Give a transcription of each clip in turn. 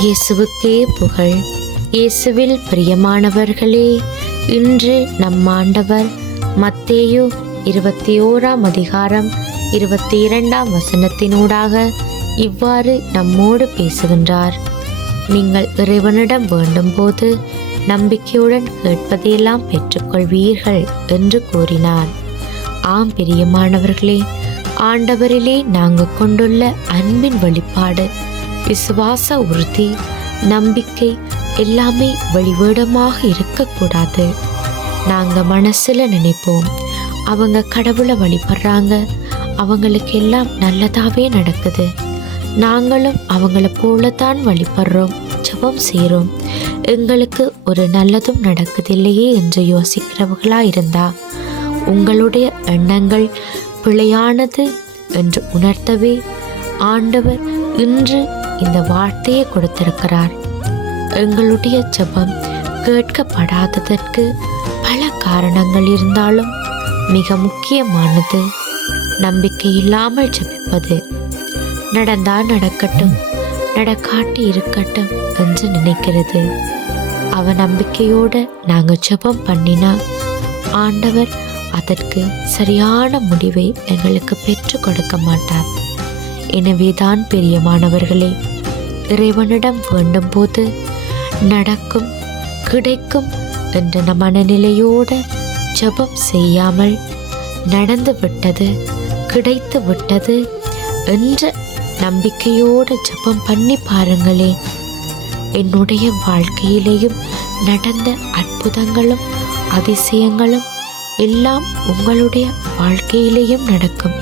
இயேசுவுக்கே புகழ். இயேசுவில் பிரியமானவர்களே, இன்று நம் ஆண்டவர் மத்தேயு 21:22 இவ்வாறு நம்மோடு பேசுகின்றார். நீங்கள் இறைவனிடம் வேண்டும் போது நம்பிக்கையுடன் கேட்பதையெல்லாம் பெற்றுக்கொள்வீர்கள் என்று கூறினார். ஆம் பிரியமானவர்களே, ஆண்டவரிலே நாங்கள் கொண்டுள்ள அன்பின் வெளிப்பாடு, விசுவாச உறுதி, நம்பிக்கை எல்லாமே வெளிவேடமாக இருக்கக்கூடாது. நாங்கள் மனசில் நினைப்போம், அவங்க கடவுளை வழிபடுறாங்க, அவங்களுக்கு எல்லாம் நல்லதாகவே நடக்குது, நாங்களும் அவங்கள போலத்தான் வழிபடுறோம், ஜெபம் செய்கிறோம், எங்களுக்கு ஒரு நல்லதும் நடக்குதில்லையே என்று யோசிக்கிறவர்களாக இருந்தா உங்களுடைய எண்ணங்கள் பிழையானது என்று உணர்த்தவே ஆண்டவர் இன்று இந்த வார்த்தையை கொடுத்திருக்கிறார். எங்களுடைய ஜெபம் கேட்கப்படாததற்கு பல காரணங்கள் இருந்தாலும் மிக முக்கியமானது நம்பிக்கை இல்லாமல் ஜெபிப்பது. நடந்தா நடக்கட்டும், நடக்காட்டி இருக்கட்டும் என்று நினைக்கிறது. நம்பிக்கையோடு நாங்கள் ஜெபம் பண்ணினா ஆண்டவர் அதற்கு சரியான முடிவை எங்களுக்கு பெற்று கொடுக்க மாட்டார். எனவேதான் பிரியமானவர்களே, இறைவனிடம் வேண்டும் போது நடக்கும், கிடைக்கும் என்ற மனநிலையோடு ஜெபம் செய்யாமல் நடந்து விட்டது, கிடைத்து விட்டது என்ற நம்பிக்கையோடு ஜெபம் பண்ணி பாருங்களேன். என்னுடைய வாழ்க்கையிலேயும் நடந்த அற்புதங்களும் அதிசயங்களும் எல்லாம் உங்களுடைய வாழ்க்கையிலேயும் நடக்கும்.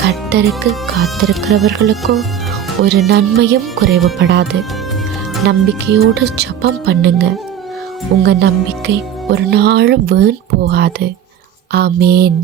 கர்த்தருக்கு காத்திருக்கிறவர்களுக்கோ ஒரு நன்மையும் குறைவுபடாது. நம்பிக்கையோடு ஜெபம் பண்ணுங்க. உங்க நம்பிக்கை ஒரு நாளும் வீண் போகாது. ஆமேன்.